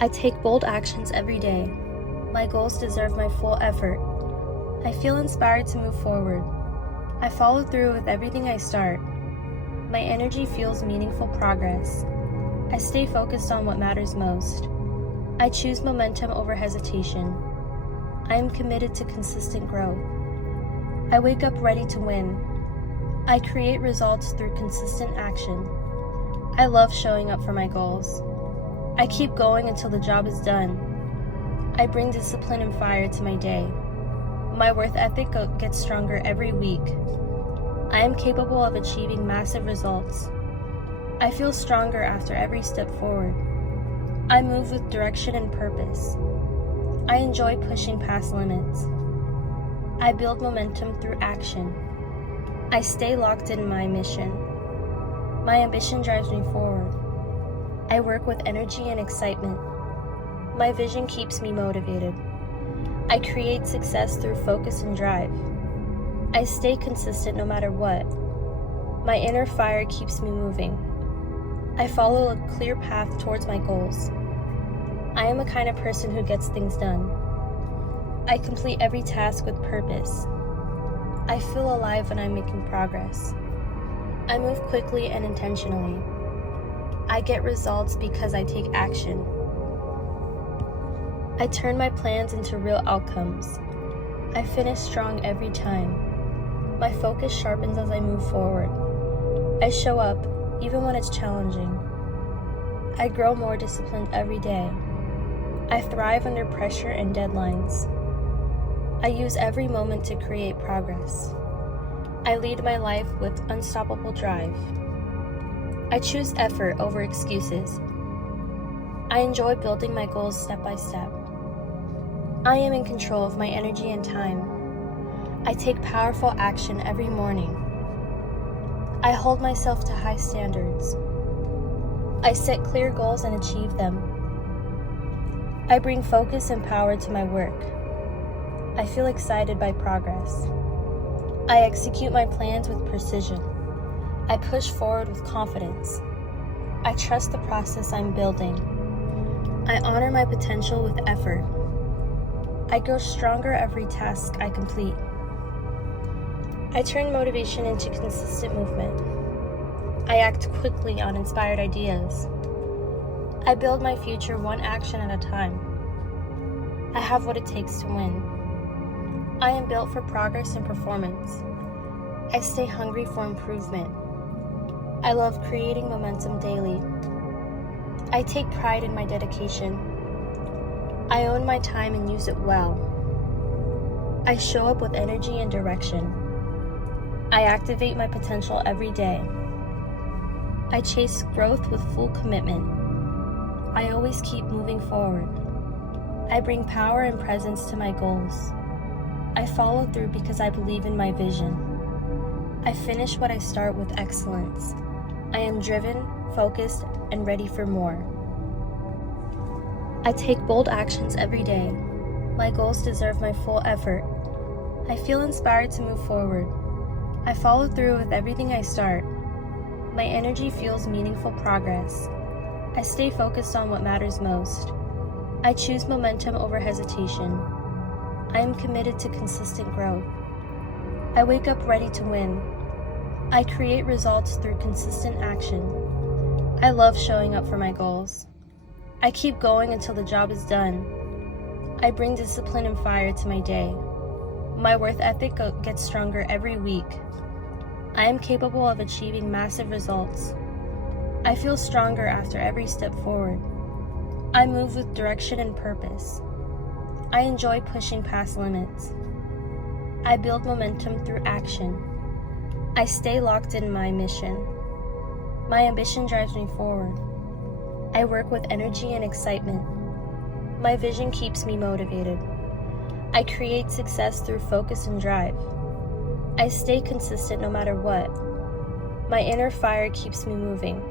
I take bold actions every day. My goals deserve my full effort. I feel inspired to move forward. I follow through with everything I start. My energy fuels meaningful progress. I stay focused on what matters most. I choose momentum over hesitation. I am committed to consistent growth. I wake up ready to win. I create results through consistent action. I love showing up for my goals. I keep going until the job is done. I bring discipline and fire to my day. My work ethic gets stronger every week. I am capable of achieving massive results. I feel stronger after every step forward. I move with direction and purpose. I enjoy pushing past limits. I build momentum through action. I stay locked in my mission. My ambition drives me forward. I work with energy and excitement. My vision keeps me motivated. I create success through focus and drive. I stay consistent no matter what. My inner fire keeps me moving. I follow a clear path towards my goals. I am a kind of person who gets things done. I complete every task with purpose. I feel alive when I'm making progress. I move quickly and intentionally. I get results because I take action. I turn my plans into real outcomes. I finish strong every time. My focus sharpens as I move forward. I show up even when it's challenging. I grow more disciplined every day. I thrive under pressure and deadlines. I use every moment to create progress. I lead my life with unstoppable drive. I choose effort over excuses. I enjoy building my goals step by step. I am in control of my energy and time. I take powerful action every morning. I hold myself to high standards. I set clear goals and achieve them. I bring focus and power to my work. I feel excited by progress. I execute my plans with precision. I push forward with confidence. I trust the process I'm building. I honor my potential with effort. I grow stronger every task I complete. I turn motivation into consistent movement. I act quickly on inspired ideas. I build my future one action at a time. I have what it takes to win. I am built for progress and performance. I stay hungry for improvement. I love creating momentum daily. I take pride in my dedication. I own my time and use it well. I show up with energy and direction. I activate my potential every day. I chase growth with full commitment. I always keep moving forward. I bring power and presence to my goals. I follow through because I believe in my vision. I finish what I start with excellence. I am driven, focused, and ready for more. I take bold actions every day. My goals deserve my full effort. I feel inspired to move forward. I follow through with everything I start. My energy fuels meaningful progress. I stay focused on what matters most. I choose momentum over hesitation. I am committed to consistent growth. I wake up ready to win. I create results through consistent action. I love showing up for my goals. I keep going until the job is done. I bring discipline and fire to my day. My work ethic gets stronger every week. I am capable of achieving massive results. I feel stronger after every step forward. I move with direction and purpose. I enjoy pushing past limits. I build momentum through action. I stay locked in my mission. My ambition drives me forward. I work with energy and excitement. My vision keeps me motivated. I create success through focus and drive. I stay consistent no matter what. My inner fire keeps me moving.